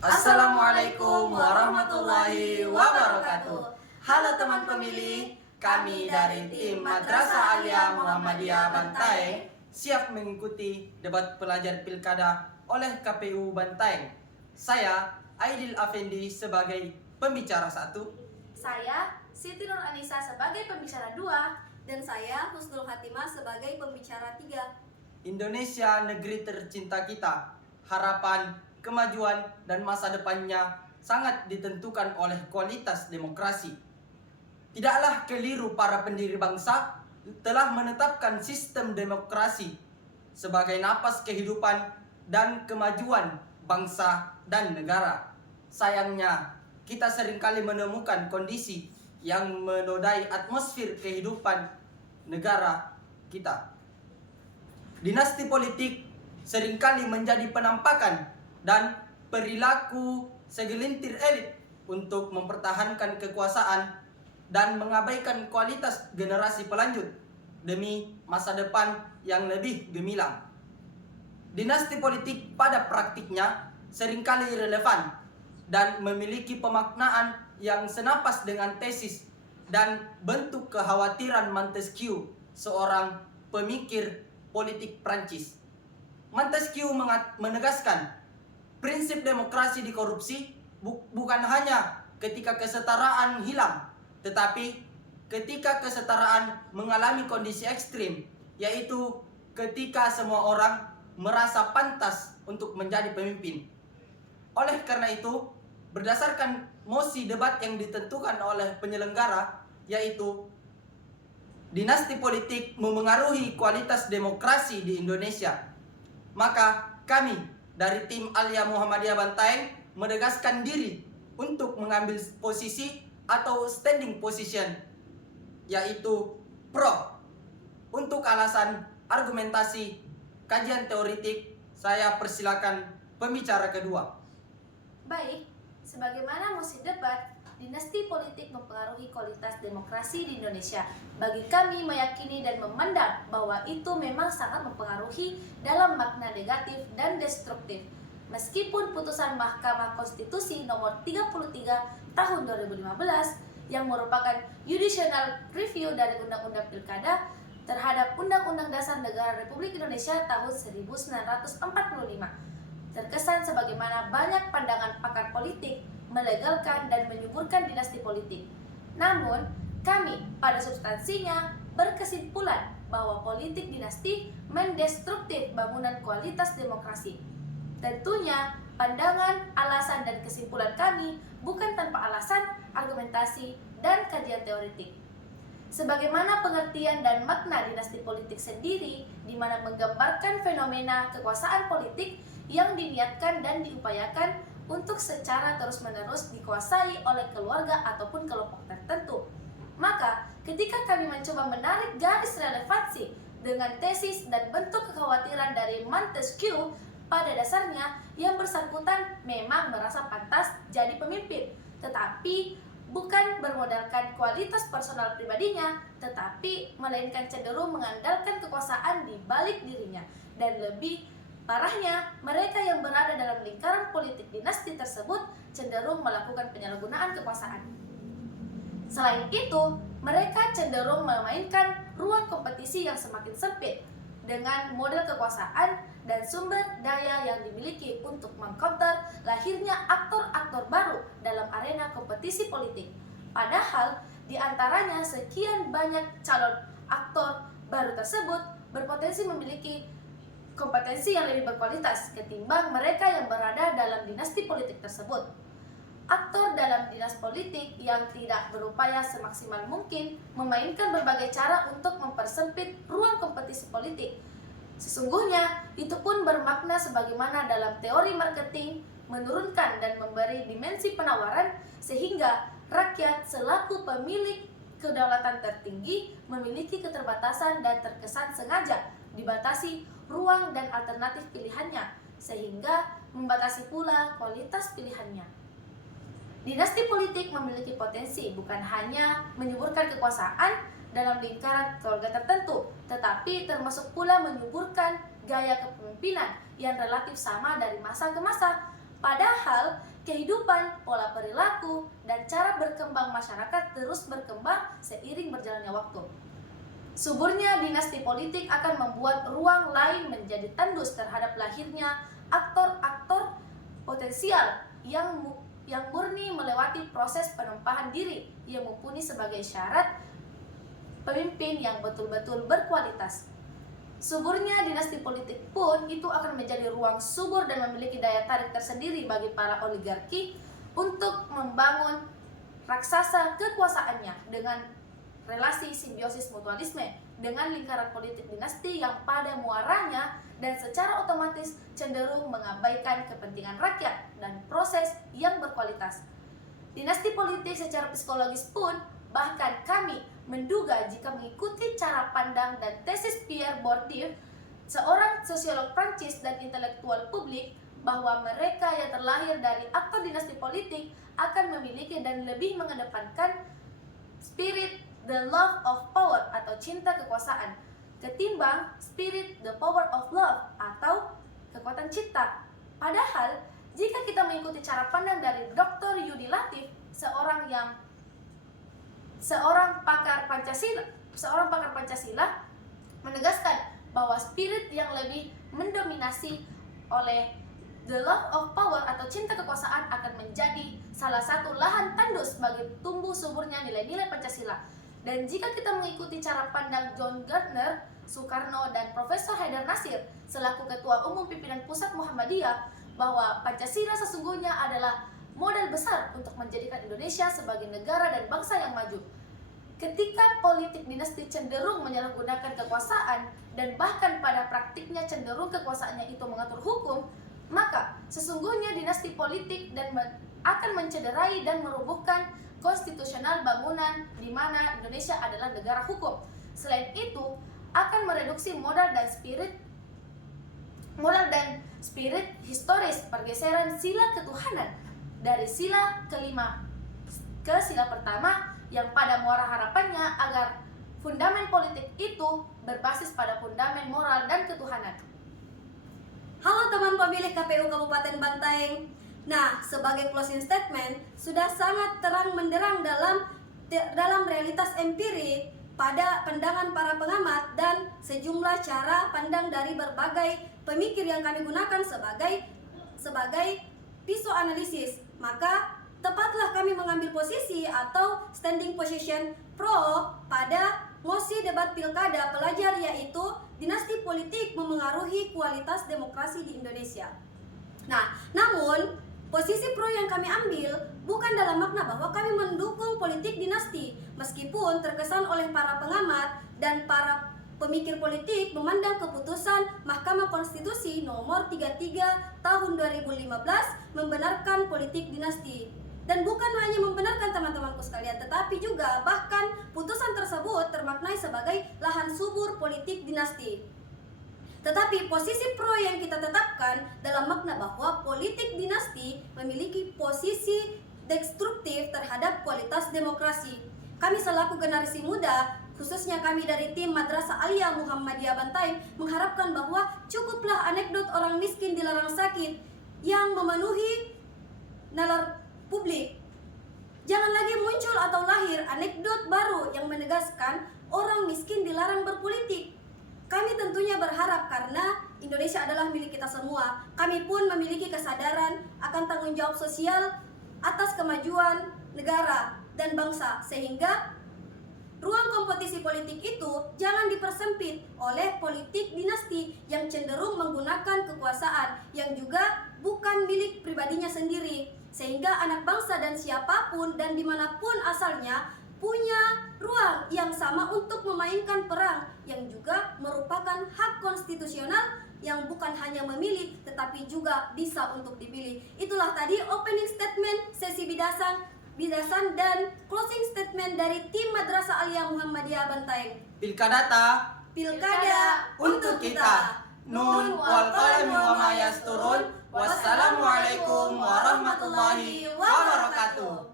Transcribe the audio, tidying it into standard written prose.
Assalamualaikum warahmatullahi wabarakatuh. Halo teman pemilih, kami dari tim Madrasah Alia Muhammadiyah Bantaeng siap mengikuti debat pelajar pilkada oleh KPU Bantaeng. Saya Aidil Afendi sebagai pembicara 1. Saya Siti Nur Anissa sebagai pembicara 2. Dan saya Husnul Khatimah sebagai pembicara 3. Indonesia negeri tercinta kita, harapan, kemajuan, dan masa depannya sangat ditentukan oleh kualitas demokrasi. Tidaklah keliru para pendiri bangsa telah menetapkan sistem demokrasi sebagai napas kehidupan dan kemajuan bangsa dan negara. Sayangnya, kita seringkali menemukan kondisi yang menodai atmosfer kehidupan negara kita. Dinasti politik seringkali menjadi penampakan dan perilaku segelintir elit untuk mempertahankan kekuasaan dan mengabaikan kualitas generasi pelanjut demi masa depan yang lebih gemilang. Dinasti politik pada praktiknya seringkali relevan dan memiliki pemaknaan yang senapas dengan tesis dan bentuk kekhawatiran Montesquieu, seorang pemikir politik Prancis. Montesquieu menegaskan prinsip demokrasi di korupsi bukan hanya ketika kesetaraan hilang, tetapi ketika kesetaraan mengalami kondisi ekstrim, yaitu ketika semua orang merasa pantas untuk menjadi pemimpin. Oleh karena itu, berdasarkan mosi debat yang ditentukan oleh penyelenggara, yaitu dinasti politik memengaruhi kualitas demokrasi di Indonesia, maka kami dari tim Alia Muhammadiyah Bantaeng menegaskan diri untuk mengambil posisi atau standing position, yaitu pro. Untuk alasan argumentasi kajian teoritik, saya persilakan pembicara kedua. Baik, sebagaimana mosi debat, dinasti politik mempengaruhi kualitas demokrasi di Indonesia. Bagi kami meyakini dan memandang bahwa itu memang sangat mempengaruhi dalam makna negatif dan destruktif. Meskipun putusan Mahkamah Konstitusi nomor 33 tahun 2015 yang merupakan judicial review dari Undang-Undang Pilkada terhadap Undang-Undang Dasar Negara Republik Indonesia tahun 1945 terkesan sebagaimana banyak pandangan pakar politik melegalkan dan menyuburkan dinasti politik. Namun, kami pada substansinya berkesimpulan bahwa politik dinasti mendestruktif bangunan kualitas demokrasi. Tentunya, pandangan, alasan, dan kesimpulan kami bukan tanpa alasan, argumentasi, dan kajian teoritik. Sebagaimana pengertian dan makna dinasti politik sendiri, di mana menggambarkan fenomena kekuasaan politik yang diniatkan dan diupayakan untuk secara terus-menerus dikuasai oleh keluarga ataupun kelompok tertentu. Maka, ketika kami mencoba menarik garis relevansi dengan tesis dan bentuk kekhawatiran dari Montesquieu, pada dasarnya yang bersangkutan memang merasa pantas jadi pemimpin, tetapi bukan bermodalkan kualitas personal pribadinya, tetapi melainkan cenderung mengandalkan kekuasaan di balik dirinya. Dan lebih parahnya, mereka yang berada dalam lingkaran politik dinasti tersebut cenderung melakukan penyalahgunaan kekuasaan. Selain itu, mereka cenderung memainkan ruang kompetisi yang semakin sempit dengan model kekuasaan dan sumber daya yang dimiliki untuk mengcounter lahirnya aktor-aktor baru dalam arena kompetisi politik. Padahal, di antaranya sekian banyak calon aktor baru tersebut berpotensi memiliki kompetensi yang lebih berkualitas ketimbang mereka yang berada dalam dinasti politik tersebut. Aktor dalam dinas politik yang tidak berupaya semaksimal mungkin memainkan berbagai cara untuk mempersempit ruang kompetisi politik. Sesungguhnya, itu pun bermakna sebagaimana dalam teori marketing menurunkan dan memberi dimensi penawaran sehingga rakyat selaku pemilik kedaulatan tertinggi memiliki keterbatasan dan terkesan sengaja dibatasi ruang dan alternatif pilihannya, sehingga membatasi pula kualitas pilihannya. Dinasti politik memiliki potensi bukan hanya menyuburkan kekuasaan dalam lingkaran keluarga tertentu, tetapi termasuk pula menyuburkan gaya kepemimpinan yang relatif sama dari masa ke masa. Padahal, kehidupan, pola perilaku, dan cara berkembang masyarakat terus berkembang seiring berjalannya waktu. Suburnya dinasti politik akan membuat ruang lain menjadi tandus terhadap lahirnya aktor-aktor potensial yang murni melewati proses penempahan diri yang mumpuni sebagai syarat pemimpin yang betul-betul berkualitas. Suburnya dinasti politik pun itu akan menjadi ruang subur dan memiliki daya tarik tersendiri bagi para oligarki untuk membangun raksasa kekuasaannya dengan relasi simbiosis mutualisme dengan lingkaran politik dinasti yang pada muaranya dan secara otomatis cenderung mengabaikan kepentingan rakyat dan proses yang berkualitas. Dinasti politik secara psikologis pun bahkan kami menduga jika mengikuti cara pandang dan tesis Pierre Bourdieu, seorang sosiolog Prancis dan intelektual publik, bahwa mereka yang terlahir dari aktor dinasti politik akan memiliki dan lebih mengedepankan spirit the love of power atau cinta kekuasaan ketimbang spirit the power of love atau kekuatan cinta. Padahal jika kita mengikuti cara pandang dari Dr. Yudi Latif, seorang pakar Pancasila menegaskan bahwa spirit yang lebih mendominasi oleh the love of power atau cinta kekuasaan akan menjadi salah satu lahan tandus bagi tumbuh suburnya nilai-nilai Pancasila. Dan jika kita mengikuti cara pandang John Gardner, Soekarno, dan Profesor Haidar Nasir selaku Ketua Umum Pimpinan Pusat Muhammadiyah, bahwa Pancasila sesungguhnya adalah modal besar untuk menjadikan Indonesia sebagai negara dan bangsa yang maju. Ketika politik dinasti cenderung menyalahgunakan kekuasaan dan bahkan pada praktiknya cenderung kekuasaannya itu mengatur hukum, maka sesungguhnya dinasti politik akan mencederai dan merubuhkan konstitusional bangunan di mana Indonesia adalah negara hukum. Selain itu, akan mereduksi moral dan spirit historis pergeseran sila ketuhanan dari sila kelima ke sila pertama yang pada muara harapannya agar fundamen politik itu berbasis pada fundamen moral dan ketuhanan. Halo teman pemilih KPU Kabupaten Bantaeng. Nah, sebagai closing statement, sudah sangat terang benderang dalam realitas empirik pada pandangan para pengamat dan sejumlah cara pandang dari berbagai pemikir yang kami gunakan sebagai pisau analisis. Maka tepatlah kami mengambil posisi atau standing position pro pada mosi debat pilkada pelajar, yaitu dinasti politik memengaruhi kualitas demokrasi di Indonesia. Nah, namun posisi pro yang kami ambil bukan dalam makna bahwa kami mendukung politik dinasti, meskipun terkesan oleh para pengamat dan para pemikir politik memandang keputusan Mahkamah Konstitusi nomor 33 tahun 2015 membenarkan politik dinasti. Dan bukan hanya membenarkan teman-temanku sekalian, tetapi juga bahkan putusan tersebut termaknai sebagai lahan subur politik dinasti. Tetapi posisi pro yang kita tetapkan dalam makna bahwa politik dinasti memiliki posisi destruktif terhadap kualitas demokrasi. Kami selaku generasi muda, khususnya kami dari tim Madrasah Aliyah Muhammadiyah Bantaeng, mengharapkan bahwa cukuplah anekdot orang miskin dilarang sakit yang memenuhi nalar publik. Jangan lagi muncul atau lahir anekdot baru yang menegaskan orang miskin dilarang berpolitik. Kami tentunya berharap karena Indonesia adalah milik kita semua. Kami pun memiliki kesadaran akan tanggung jawab sosial atas kemajuan negara dan bangsa, sehingga ruang kompetisi politik itu jangan dipersempit oleh politik dinasti yang cenderung menggunakan kekuasaan yang juga bukan milik pribadinya sendiri, sehingga anak bangsa dan siapapun dan dimanapun asalnya punya ruang yang sama untuk memainkan perang yang juga merupakan hak konstitusional yang bukan hanya memilih tetapi juga bisa untuk dipilih. Itulah tadi opening statement sesi bidasan dan closing statement dari tim Madrasah Aliyah Muhammadiyah Bantaeng. Pilkada untuk kita. Nun wal qalami wa ma yasturun. Wassalamualaikum warahmatullahi wabarakatuh.